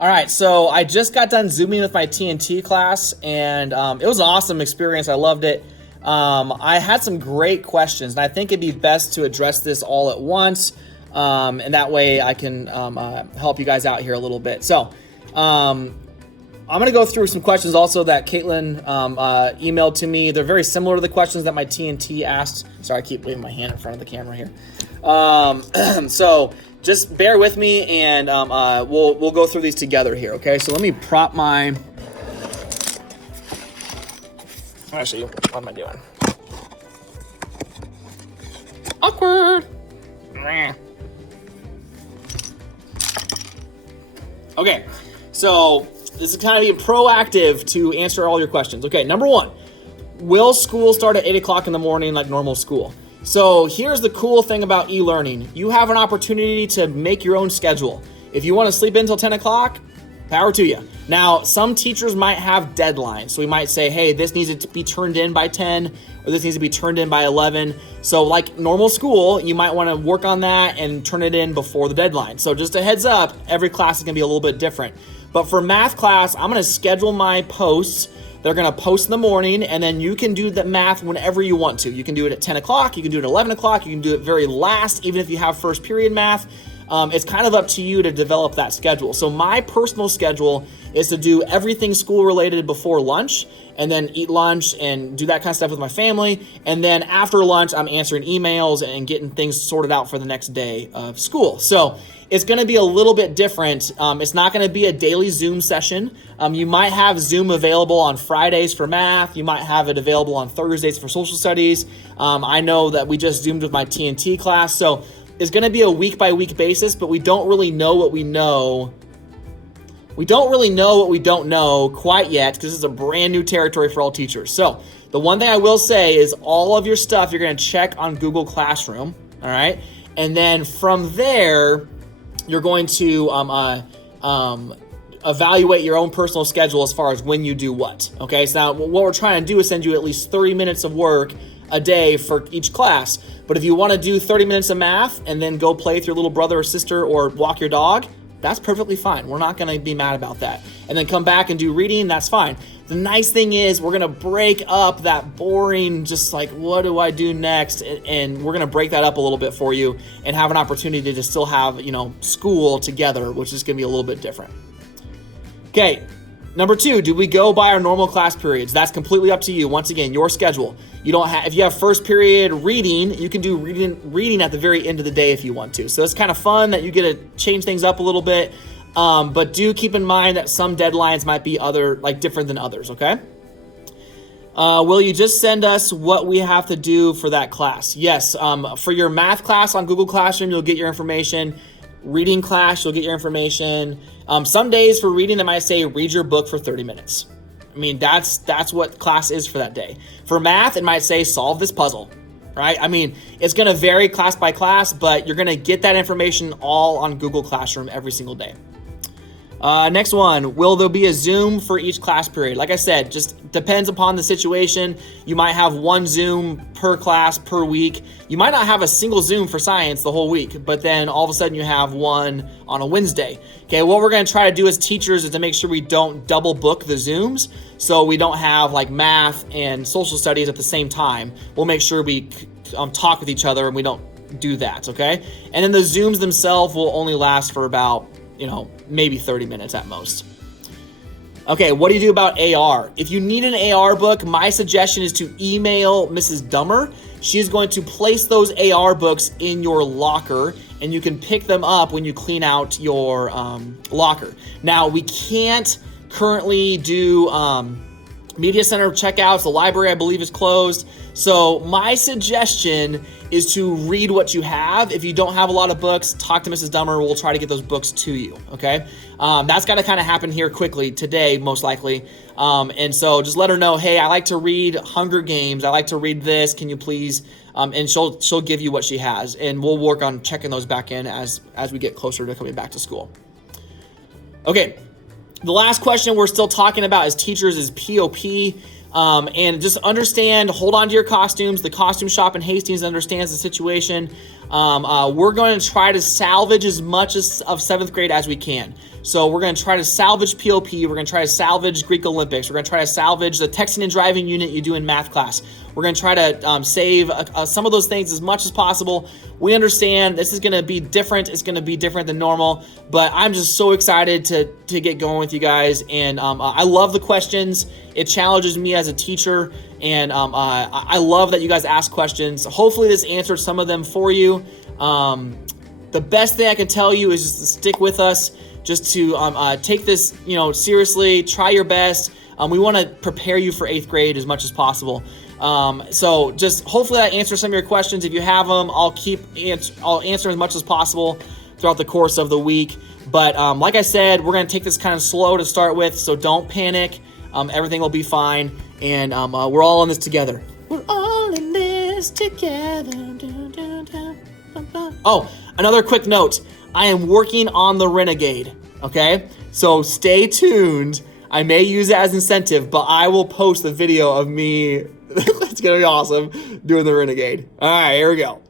All right, so I just got done Zooming with my TNT class, and it was an awesome experience. I loved it. I had some great questions, and I think it'd be best to address this all at once, and that way I can help you guys out here a little bit. So I'm going to go through some questions also that Caitlin emailed to me. They're very similar to the questions that my TNT asked. Sorry, I keep waving my hand in front of the camera here. So just bear with me, and we'll go through these together here, okay? So let me prop my... Actually, what am I doing? Awkward! Okay, so this is kind of being proactive to answer all your questions. Okay, number one, will school start at 8 o'clock in the morning like normal school? So here's the cool thing about e-learning. You have an opportunity to make your own schedule. If you want to sleep in until 10 o'clock, power to you. Now, some teachers might have deadlines. So we might say, hey, this needs to be turned in by 10, or this needs to be turned in by 11. So like normal school, you might want to work on that and turn it in before the deadline. So just a heads up, every class is going to be a little bit different. But for math class, I'm going to schedule my posts. They're going to post in the morning, and then you can do the math whenever you want to. You can do it at 10 o'clock, you can do it at 11 o'clock, you can do it very last, even if you have first period math. It's kind of up to you to develop that schedule. So my personal schedule is to do everything school related before lunch, and then eat lunch and do that kind of stuff with my family. And then after lunch, I'm answering emails and getting things sorted out for the next day of school. So it's going to be a little bit different. It's not going to be a daily Zoom session. You might have Zoom available on Fridays for math. You might have it available on Thursdays for social studies. I know that we just Zoomed with my TNT class. So it's going to be a week-by-week basis, but we don't really know what we know. We don't really know what we don't know quite yet, because this is a brand new territory for all teachers. So the one thing I will say is all of your stuff you're going to check on Google Classroom, all right? And then from there, you're going to evaluate your own personal schedule as far as when you do what, okay? So now what we're trying to do is send you at least 30 minutes of work a day for each class. But if you want to do 30 minutes of math and then go play with your little brother or sister or walk your dog, that's perfectly fine. We're not going to be mad about that. And then come back and do reading, that's fine. The nice thing is we're going to break up that boring, just like, what do I do next? And we're going to break that up a little bit for you and have an opportunity to still have, school together, which is going to be a little bit different. Okay. Number two, do we go by our normal class periods? That's completely up to you. Once again, your schedule. You don't have, if you have first period reading, you can do reading at the very end of the day if you want to. So it's kind of fun that you get to change things up a little bit. But do keep in mind that some deadlines might be different than others, okay? Will you just send us what we have to do for that class? Yes, for your math class on Google Classroom, you'll get your information. Reading class, you'll get your information. Some days for reading, they might say, read your book for 30 minutes. I mean, that's what class is for that day. For math, it might say, solve this puzzle, right? I mean, it's going to vary class by class, but you're going to get that information all on Google Classroom every single day. Next one, will there be a Zoom for each class period? Like I said, just depends upon the situation. You might have one Zoom per class per week. You might not have a single Zoom for science the whole week, but then all of a sudden you have one on a Wednesday. Okay, what we're going to try to do as teachers is to make sure we don't double book the Zooms, so we don't have like math and social studies at the same time. We'll make sure we talk with each other and we don't do that, okay? And then the Zooms themselves will only last for about maybe 30 minutes at most. Okay, what do you do about AR? If you need an AR book, my suggestion is to email Mrs. Dummer. She's going to place those AR books in your locker, and you can pick them up when you clean out your locker. Now, we can't currently do media center checkouts. The library, I believe, is closed. So my suggestion is to read what you have. If you don't have a lot of books, talk to Mrs. Dummer. We'll try to get those books to you, okay? That's got to kind of happen here quickly today, most likely. And so just let her know, hey, I like to read Hunger Games. I like to read this. Can you please? And she'll give you what she has. And we'll work on checking those back in as we get closer to coming back to school. Okay, the last question we're still talking about as teachers is POP. And just understand, hold on to your costumes. The costume shop in Hastings understands the situation. We're going to try to salvage as much of 7th grade as we can. So we're going to try to salvage POP. We're going to try to salvage Greek Olympics. We're going to try to salvage the texting and driving unit you do in math class. We're going to try to save some of those things as much as possible. We understand this is going to be different. It's going to be different than normal, but I'm just so excited to get going with you guys. And I love the questions. It challenges me as a teacher, and I love that you guys ask questions. Hopefully this answered some of them for you. The best thing I can tell you is just to stick with us, just to take this, seriously, try your best. We want to prepare you for 8th grade as much as possible. So just hopefully that answers some of your questions. If you have them, I'll answer as much as possible throughout the course of the week. But like I said, we're going to take this kind of slow to start with, so don't panic. Everything will be fine, and we're all in this together. We're all in this together. Oh, another quick note. I am working on the Renegade, okay? So stay tuned. I may use it as incentive, but I will post the video of me. It's going to be awesome doing the Renegade. All right, here we go.